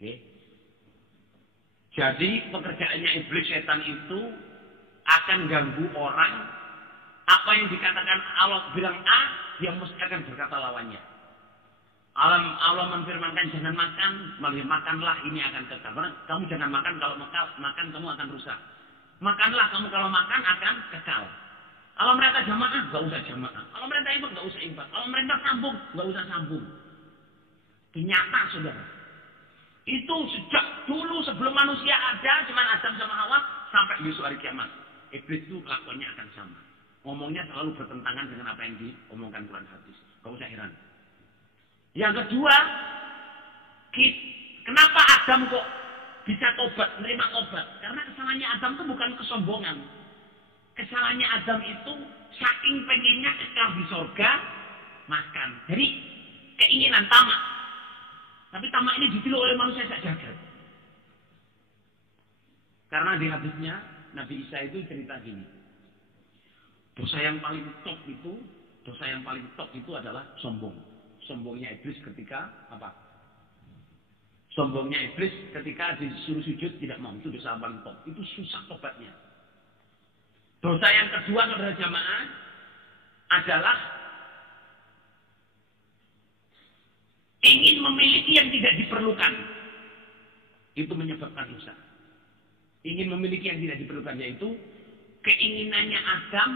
Oke. Jadi pekerjaannya iblis setan itu akan ganggu orang. Apa yang dikatakan Allah bilang A, dia mesti akan berkata lawannya. Allah menfirmankan jangan makan, malah makanlah ini akan kekal. Kamu jangan makan, kalau makan kamu akan rusak. Makanlah kamu kalau makan akan kekal. Kalau mereka jamaah, nggak usah jamaah. Kalau mereka infak, nggak usah infak. Kalau mereka sambung, nggak usah sambung. Itu nyata, saudara. Itu sejak dulu sebelum manusia ada, cuman Adam sama Hawa, sampai besok hari kiamat. Iblis itu kelakuannya akan sama. Ngomongnya selalu bertentangan dengan apa yang diomongkan Quran hadis. Gak usah heran. Yang kedua, kenapa Adam kok bisa tobat, menerima tobat? Karena kesalahannya Adam itu bukan kesombongan. Kesalahannya Adam itu saking pengennya kekal di surga, makan. Jadi keinginan tamak. Tapi tamak ini ditiru oleh manusia sak jagat. Karena di hadisnya Nabi Isa itu cerita gini. Dosa yang paling top itu adalah sombong. Sombongnya iblis ketika apa? Sombongnya iblis ketika disuruh sujud tidak mau. Itu dosa yang paling top. Itu susah tobatnya. Dosa yang kedua saudara jamaah adalah ingin memiliki yang tidak diperlukan. Itu menyebabkan dosa. Ingin memiliki yang tidak diperlukan, yaitu keinginannya Adam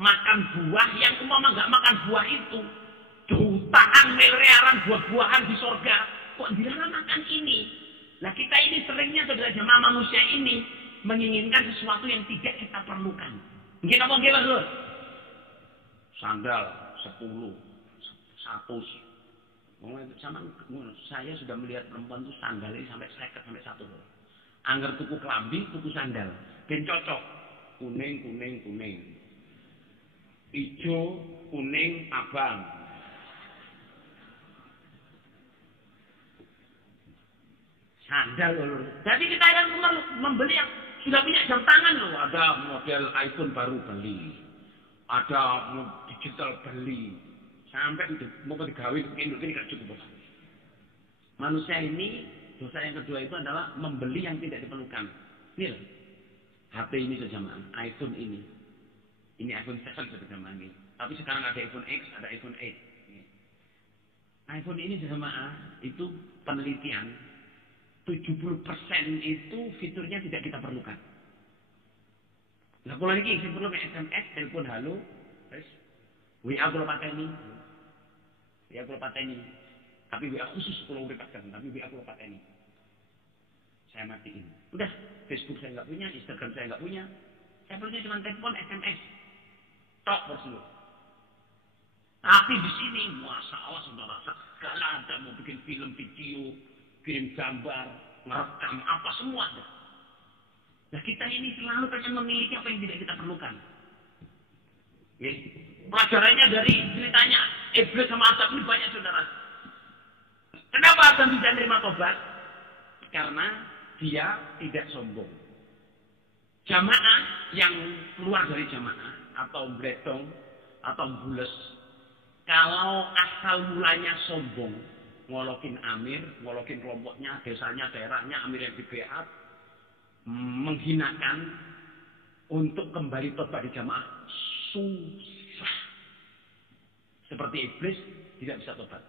makan buah yang umpama nggak makan buah itu. Jutaan miliaran buah-buahan di surga. Kok dilarang makan ini? Nah kita ini seringnya saudara jemaah manusia ini menginginkan sesuatu yang tidak kita perlukan. Mungkin apa gimana dulu? Sandal 10, 100. Sama saya sudah melihat perempuan itu sandalnya sampai 50 sampai 1. Angger tuku klambi, tuku sandal. Ben cocok. Kuning. Ijo, kuning, abang. Sandal loh. Jadi kita yang membeli yang sudah punya jam tangan loh. Ada model iPhone baru beli. Ada digital beli. Sampai mau digawe induk ini gak cukup. Manusia ini dosa yang kedua itu adalah membeli yang tidak diperlukan. Ini loh. HP ini sejamaah, iPhone ini. Ini iPhone 7 sejamaah ini. Tapi sekarang ada iPhone X, ada iPhone 8. iPhone ini sejamaah itu penelitian 70% itu fiturnya tidak kita perlukan. Nah kalau lagi yang perlu SMS, telepon halo, terus WA kalau pateni. Tapi WA khusus kalau udah pakai, tapi WA kalau pateni. Saya matiin. Udah, Facebook saya nggak punya, Instagram saya nggak punya. Saya punya cuma telepon, SMS. Tok bersih. Tapi di sini masalah saudara, segala ada mau bikin film, video, kirim gambar, merekam apa semua ada. Nah kita ini selalu pengen memiliki apa yang tidak kita perlukan. Ya. Pelajarannya dari ceritanya Iblis sama Adam ini banyak saudara. Kenapa Adam bisa menerima tobat? Karena dia tidak sombong. Jamaah yang keluar dari jamaah atau bledong atau bules, kalau asal mulanya sombong, ngolokin amir, ngolokin kelompoknya, desanya, daerahnya, amir yang dibeat, menghinakan untuk kembali tobat di jamaah susah. Seperti iblis tidak bisa tobat.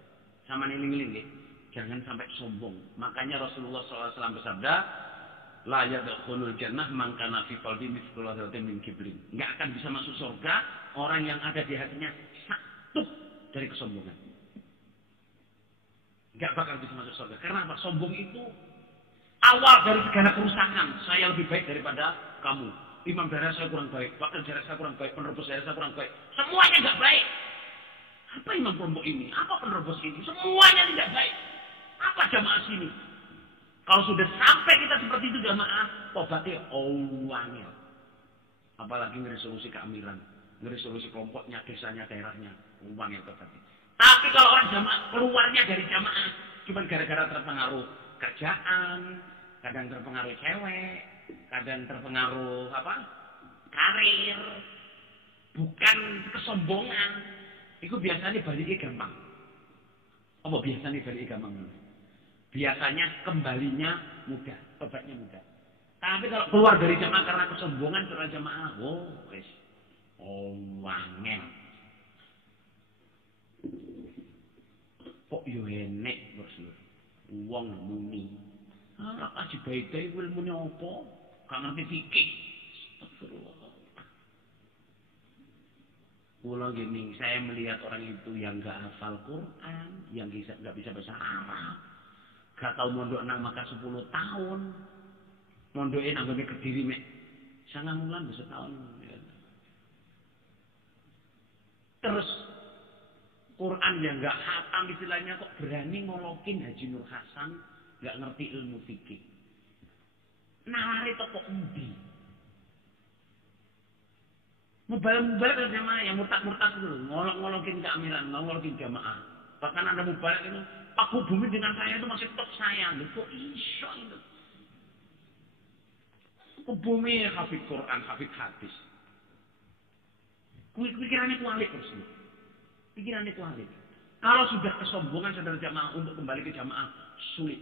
Sama niling-niling ya. Jangan sampai sombong. Makanya Rasulullah SAW bersabda, la yadkhulul jannah man kana fi qalbi mithqala dzarratin min kibrin. Enggak akan bisa masuk surga orang yang ada di hatinya satu dari kesombongan. Enggak bakal bisa masuk surga. Karena apa? Sombong itu awal dari segala kerusakan. Saya lebih baik daripada kamu. Imam darah saya kurang baik, wakil darah saya kurang baik, penerobos darah saya kurang baik. Semuanya enggak baik. Apa imam kelompok ini? Apa penerobos ini? Semuanya tidak baik. Apa jamaah sini? Kalau sudah sampai kita seperti itu jamaah, tobatnya wangil. Apalagi ngeresolusi keamiran, ngeresolusi kelompoknya, desanya, daerahnya, wangil tobatnya. Tapi kalau orang jamaah keluarnya dari jamaah, cuma gara-gara terpengaruh kerjaan, kadang terpengaruh cewek, kadang terpengaruh karir, bukan kesombongan. Itu biasanya baliknya gampang. Apa biasanya baliknya gampang? Biasanya kembalinya mudah, tobatnya mudah. Tapi kalau keluar dari jamaah karena kesombongan, karena jamaah, wangel. Kok yo enek bosku. Wong muni. Ora kaji baik-baik ilmune apa? Gak ngerti fikih. Astagfirullah. Pulau gini, saya melihat orang itu yang nggak hafal Quran, yang nggak bisa bahasa Arab, Gak tau mondok nang Makkah 10 tahun. Mondoke nang ngene Kediri mek 9 bulan setahun. Terus Quran yang nggak hatam istilahnya kok berani ngolokin Haji Nur Hasan nggak ngerti ilmu fikih. Nawari toko endi. Mubalak-mubalak jamaah yang murtad-murtad itu ngolok-ngolokin keamiran, ngolokin jamaah. Bahkan ada mubalak itu, Pak Bumi dengan saya itu masih top saya. Kok iso itu? Bumi hafid Quran, hafid hadis. Pikirannya kualik terus. Pikirannya kualik. Kalau sudah kesombongan saudara jamaah untuk kembali ke jamaah, sulit.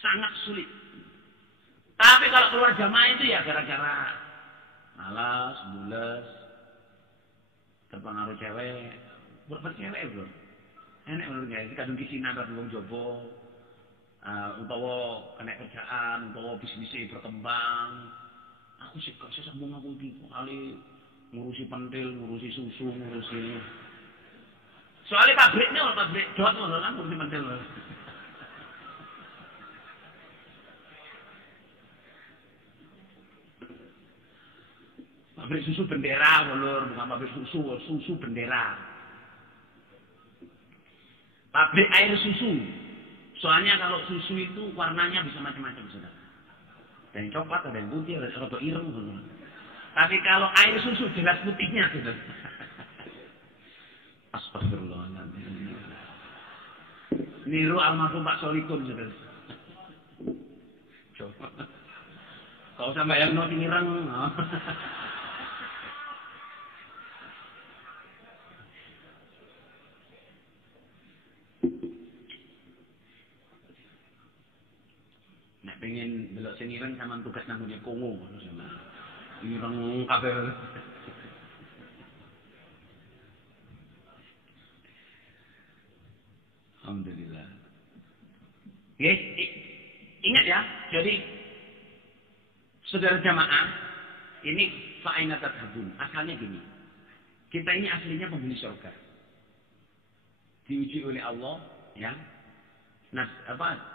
Sangat sulit. Tapi kalau keluar jamaah itu ya gara-gara malas, bules, terpengaruh cewek, bercewek bro. Enak menurutnya, kadang kisinan kadang wong jobo, utawa kena kerjaan, utawa bisnisnya berkembang. Aku sih kok sesambung aku iki kali ngurusi pentil, ngurusi susu, ngurusi. Soalnya pabriknya pabrik dot ngono kan ngurusi pentil. Pabrik susu bendera, Lur, bukan pabrik susu bendera. Pabrik air susu. Soalnya kalau susu itu warnanya bisa macam-macam, Saudara. Ada yang coklat, ada yang putih, ada yang rada ireng, Saudara. Tapi kalau air susu jelas putihnya, Saudara. Astagfirullahaladzim. Niru almarhum Pak Solikun, Saudara. Coba. Kau sampai yang noti ireng. Pengen belok sing ireng sama tugas nang ngene Kongo ngono sama. Ireng kabeh. Alhamdulillah. Yes, ingat ya. Jadi saudara jamaah, ini fa'ina tadhabun. Asalnya gini. Kita ini aslinya penghuni surga. Diuji oleh Allah, ya. Nah,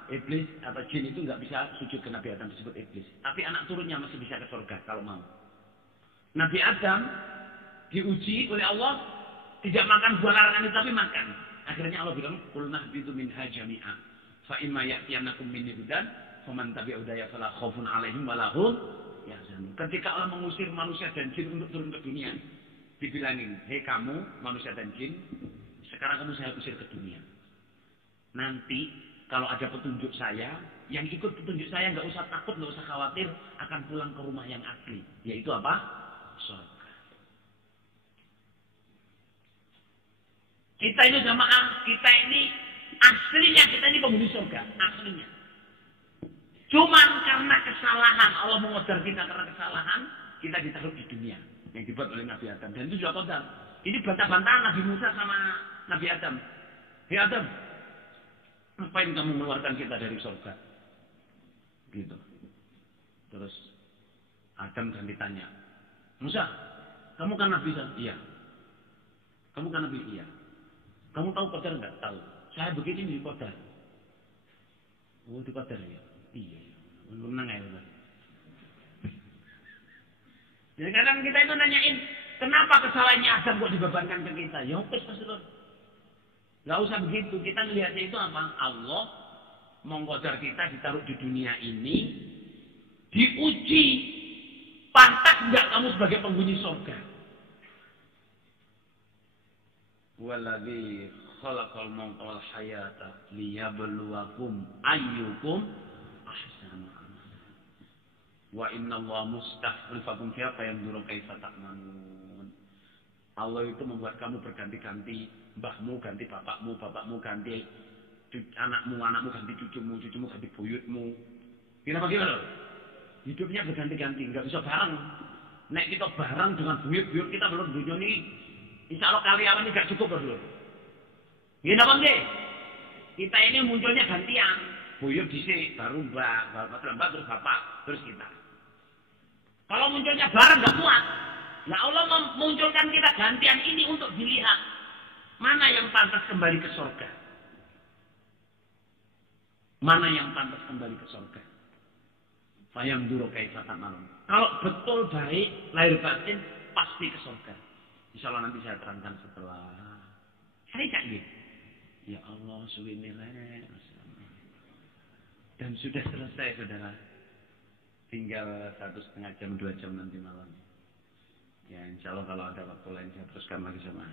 iblis atau jin itu nggak bisa sujud ke Nabi Adam disebut iblis. Tapi anak turunnya masih bisa ke surga kalau mau. Nabi Adam diuji oleh Allah tidak makan buah larangan itu tapi makan. Akhirnya Allah bilang, "Qul nahbitu minha jami'a. Fa imma ya'tiyanakum minni hudan, faman tabi'a hudaya fala khaufun 'alaihim wa lahum yahzanun." Ketika Allah mengusir manusia dan jin untuk turun ke dunia, dibilangin, "Hei kamu manusia dan jin, sekarang kamu saya usir ke dunia. Nanti kalau ada petunjuk saya, yang ikut petunjuk saya nggak usah takut, nggak usah khawatir, akan pulang ke rumah yang asli, yaitu apa? Surga." Kita ini jamaah, kita ini aslinya kita ini penghuni surga, aslinya. Cuman karena kesalahan, Allah mengoдар kita karena kesalahan, kita ditaruh di dunia yang dibuat oleh Nabi Adam. Dan itu sudah kodar. Ini bantah-bantahan Nabi Musa sama Nabi Adam. Hei Adam, ngapain kamu mengeluarkan kita dari surga? Gitu. Terus Adam kan ditanya, Musa, kamu kan Nabi? Iya. Kamu kan Nabi? Iya. Kamu tahu qadar enggak? Tahu. Saya begini di qadar. Oh, di qadar ya? Iya. Menang ya, Pak. Jadi kadang kita itu nanyain, kenapa kesalahannya Adam kok dibebankan ke kita? Ya wis pasti lho. Enggak usah begitu. Kita melihatnya itu apa? Allah mengqadar kita ditaruh di dunia ini, diuji. Pantas enggak kamu sebagai penghuni surga? Walladzi khalaqal mauta wal hayata liyabluwakum ayyukum ahsanu amala. Wa innallaha mustakhlifakum fiha fayanzuru kaifa ta'malun. Allah itu membuat kamu berganti-ganti, mbahmu ganti bapakmu, bapakmu ganti anakmu, anakmu ganti cucumu, cucumu ganti buyutmu. Kenapa gitu loh? Hidupnya berganti-ganti, enggak bisa bareng. Nek kita bareng dengan buyut-buyut kita belum dunia ini, insya Allah karyawan ini gak cukup bro. Gini apa enggak? Kita ini munculnya gantian. Buyut disini, baru mbak terus bapak, terus kita. Kalau munculnya bareng gak kuat. Nah Allah memunculkan kita gantian ini untuk dilihat. Mana yang pantas kembali ke surga. Mana yang pantas kembali ke surga? Fayang duru kaifa ta'malun. Kalau betul baik, lahir batin, pasti ke surga. Insya Allah nanti saya terangkan setelah saya canggih. Ya Allah, suwi nilai. Dan sudah selesai, saudara. Tinggal 1,5 jam, 2 jam nanti malam. Ya, insya Allah kalau ada waktu lain saya teruskan lagi sama.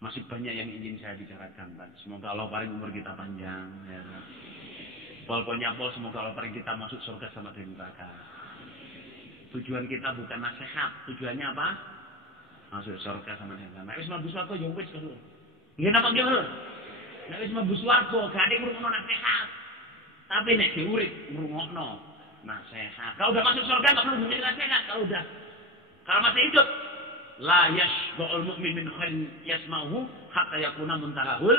Masih banyak yang ingin saya bicarakan, Pak. Semoga Allah paling umur kita panjang. Ya. Pokoknya semoga Allah paling kita masuk surga sama dari neraka. Tujuan kita bukan nasihat. Tujuannya apa? Masuk surga sama dari neraka. Nek wis mlebu swarga ya wis lho. Nggih napa nggih lho? Nek wis mlebu swarga gak ada ngrungokno nasihat. Tapi nek diurip ngrungokno nasihat. Kalau udah masuk surga enggak perlu dengerin nasihat. Kalau masih hidup la yashba'ul mu'min min khairin yasma'uhu hatta yakuna muntahahul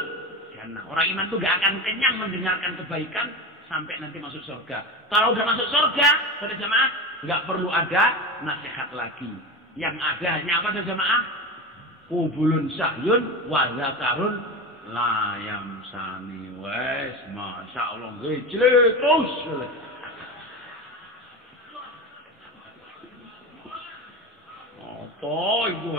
jannah. Orang iman itu gak akan kenyang mendengarkan kebaikan sampai nanti masuk surga. Kalau udah masuk surga, pada jemaah nggak perlu ada nasihat lagi. Yang ada hanya apa saja jemaah? Kubulun sahyun wa zakarun la yamsani wes. Masya Allah, gejlek terus. Apa ibu?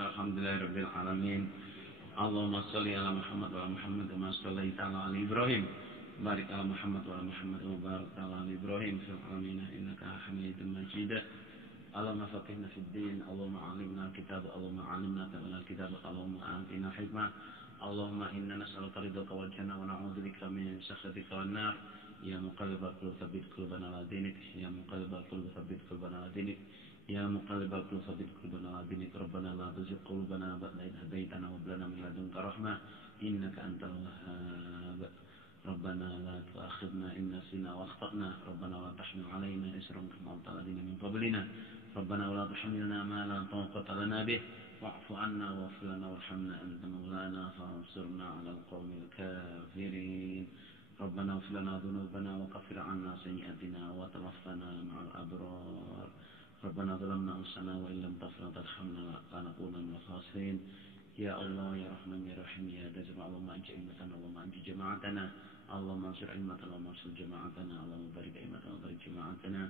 Alhamdulillahirabbil alamin. Allahumma shalli ala Muhammad wa ala Muhammad kama shallaita ala ali Ibrahim. Barik ala Muhammad wa ala Muhammad wa barik ala ali Ibrahim fil alamin innaka Hamidum Majid. Allahumma faqihna fid din, Allahumma 'allimna al-kitab, Allahumma 'allimna ta'ala al-kitab, Allahumma atina hikmah. Allahumma inna nas'aluka ridhaka wal jannah wa na'udzubika min sakhatika wan nar. Ya muqallibal qulub tsabbit qulubana ala dinik, ya muqallibal qulub tsabbit qulubana ala dinik. Ya muqallibal qulub tsabbit qulubana ala dinik. Rabbana la tuzigh qulubana ba'da idh hadaytana wa hab lana min ladunka rahmah innaka antal wahhab. Rabbana la tu'akhidhna in nasina wa akhtana. Rabbana la tahmil 'alaina isran kama hamalta 'ala alladziina min qablina. Rabbana wa la tuhammilna ma la taqata lana bih. Wa'fu 'anna waghfir lana warhamna anta maulana fansurna 'alal qaumil kafirin. ربنا اغفر لنا ذنوبنا وكفر عنا سيئاتنا وتوفنا مع الأبرار. ربنا ظلمنا أنفسنا وإن لم تغفر وترحمنا لنكونن من الخاسرين. يا الله يا رحمن يا رحيم يا دجم اللهم أنجِ أئمتنا اللهم أنجِ جماعتنا اللهم انصر أئمتنا اللهم انصر جماعتنا اللهم بارك أئمتنا وبارك جماعتنا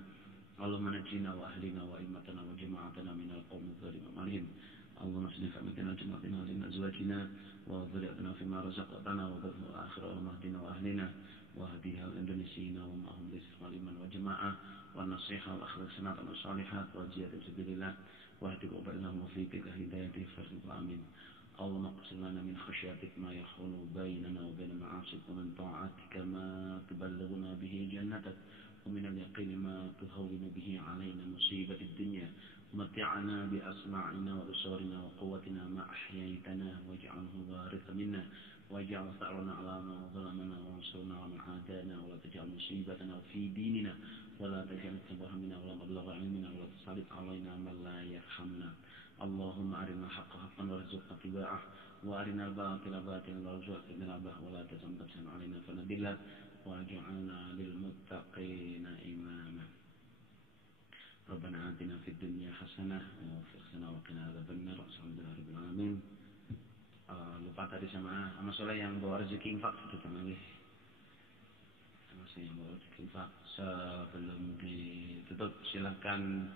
اللهم نجنا وأهلنا وأئمتنا وجماعتنا من القوم الظالمين. اللهم اصلح أمتنا جماعتنا وزن أزواجنا وذريتنا فيما رزقتنا وبارك آخر ومهدنا وأهلنا وهديها الإندونيسيين ومعهم لسفر الإيمان وجماعة والنصيحة والأخلاق سنة والصالحات والجهاد في سبيل الله واهدك وبعدهم وفيك هدايته فرق آمين. اللهم اقسم لنا من خشيتك ما يحول بيننا وبين معاصيك ومن طاعتك ما تبلغنا به جنتك ومن اليقين ما تهون به علينا مصيبة الدنيا. متعنا بأسماعنا وأبصارنا وقوتنا ما أحييتنا واجعله وارث منا واجعل ثأرنا على من ظلمنا وانصرنا على من عادانا ولا تجعل مصيبتنا في ديننا ولا تجعل الكبر منا ولا مبلغ علمنا ولا تسلط علينا من لا يرحمنا. اللهم أرنا الحق حقا وارزقنا اتباعه وأرنا الباطل باطلا وارزقنا اجتنابه ولا تزغ قلوبنا علينا فنضل واجعلنا للمتقين إماما. ربنا آتنا في الدنيا حسنة وفي الآخرة وقنا عذاب النار. Alhamdulillah rabbil alamin. Lupa tadi sama Soleh yang bawa rezeki infak sudah teman sama saya yang bawa rezeki infak sebelum ditutup silakan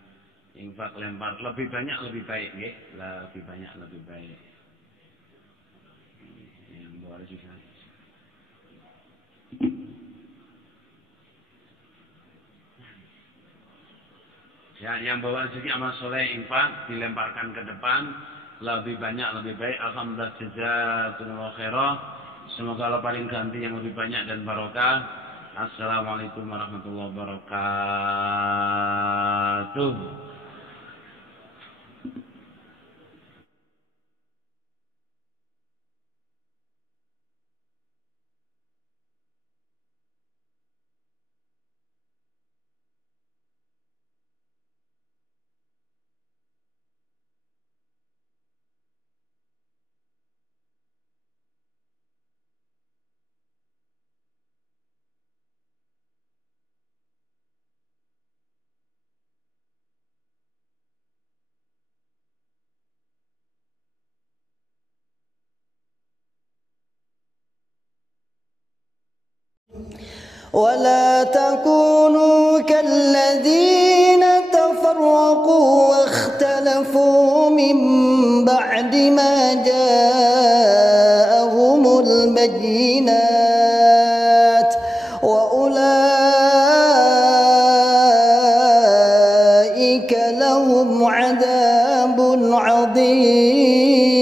infak lempar lebih banyak lebih baik ya, lebih banyak lebih baik yang bawa rezeki. Ya, yang bawa rezeki amal soleh infak dilemparkan ke depan lebih banyak lebih baik. Alhamdulillah jazakumullah khairah. Semoga Allah paling ganti yang lebih banyak dan barokah. Assalamualaikum warahmatullahi wabarakatuh. ولا تكونوا كالذين تفرقوا واختلفوا من بعد ما جاءهم البينات وأولئك لهم عذاب عظيم.